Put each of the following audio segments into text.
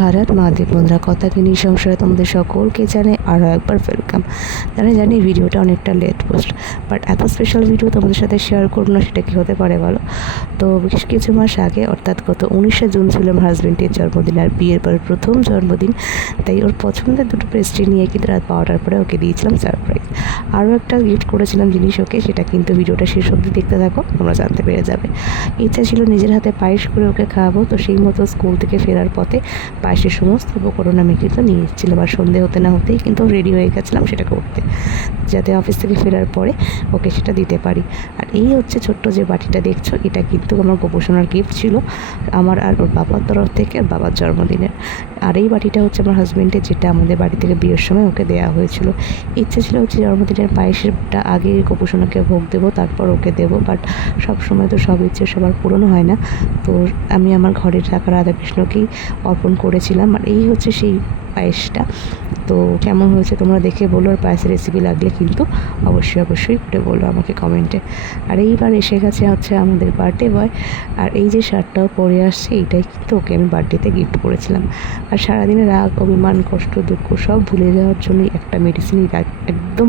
হর হর মহাদেব বন্ধুরা, কথা কিনি সংসারে তোমাদের সকলকে জানে আরও একবার ওয়েলকাম। জানি ভিডিওটা অনেকটা লেট পোস্ট, বাট এত স্পেশাল ভিডিও তোমাদের সাথে শেয়ার করবো না, সেটা কি হতে পারে বলো। তো বেশ কিছু মাস আগে, অর্থাৎ গত 19শে জুন ছিল আমার হাজব্যান্ডের জন্মদিন, আর বিয়ের পর প্রথম জন্মদিন। তাই ওর পছন্দের দুটো পেস্ট্রি নিয়ে কিন্তু রাত 12টার পরে ওকে দিয়েছিলাম সারপ্রাইজ। আরও একটা গিফট করেছিলাম জিনিস ওকে, সেটা কিন্তু ভিডিওটা শেষ অবধি দেখতে থাকো, তোমরা জানতে পেরে যাবে। ইচ্ছা ছিল নিজের হাতে পায়েস করে ওকে খাওয়াবো, তো সেই মতো স্কুল থেকে ফেরার পথে পায়েসের সমস্ত উপকরণ আমি কিন্তু নিয়ে এসেছিলাম, আর সন্ধে হতে না হতেই কিন্তু রেডি হয়ে গেছিলাম সেটা করতে, যাতে অফিস থেকে ফেরার পরে ওকে সেটা দিতে পারি। আর এই হচ্ছে ছোট্ট যে বাটিটা দেখছো, এটা কিন্তু আমার গোপোষণার গিফট ছিল আমার আর ওর বাবার তরফ থেকে, ওর বাবার জন্মদিনের। আর এই বাটিটা হচ্ছে আমার হাজব্যান্ডের, যেটা আমাদের বাড়ি থেকে বিয়ের সময় ওকে দেওয়া হয়েছিল। ইচ্ছে ছিল হচ্ছে জন্মদিনের পায়েসেরটা আগে গোপোষণাকে ভোগ দেবো, তারপর ওকে দেবো, বাট সব সময় তো সব ইচ্ছে সবার পূরণ হয় না। তো আমি আমার ঘরের থাকা রাধাকৃষ্ণকেই অর্পণ করেছিলাম। আর এই হচ্ছে সেই পায়েসটা। তো কেমন হয়েছে তোমরা দেখে বলো, আর পায়েসের রেসিপি লাগলে কিন্তু অবশ্যই করে বলো আমাকে কমেন্টে। আর এইবার এসে গেছে হচ্ছে আমাদের বার্থডে বয়, আর এই যে শার্টটাও পরে আসছে, এইটাই কিন্তু ওকে আমি বার্থডেতে গিফট করেছিলাম। আর সারাদিনের রাগ, অভিমান, কষ্ট, দুঃখ সব ভুলে যাওয়ার জন্যই একটা মেডিসিনই একদম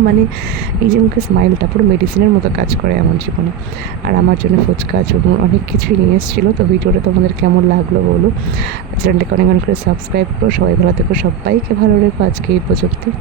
এই যে মুখে স্মাইলটা পুরো মেডিসিনের মতো কাজ করে আমার জীবনে। আর আমার জন্য ফুচকা, চুরমুর অনেক কিছুই নিয়ে এসেছিলো। তো ভিডিওটা তোমাদের কেমন লাগলো বলো, চ্যানেলটাকে অনেক করে সাবস্ক্রাইব করো। সবাই ভালো থেকো, সবাইকে ভালো রেখো। আজকে এই পর্যন্তই।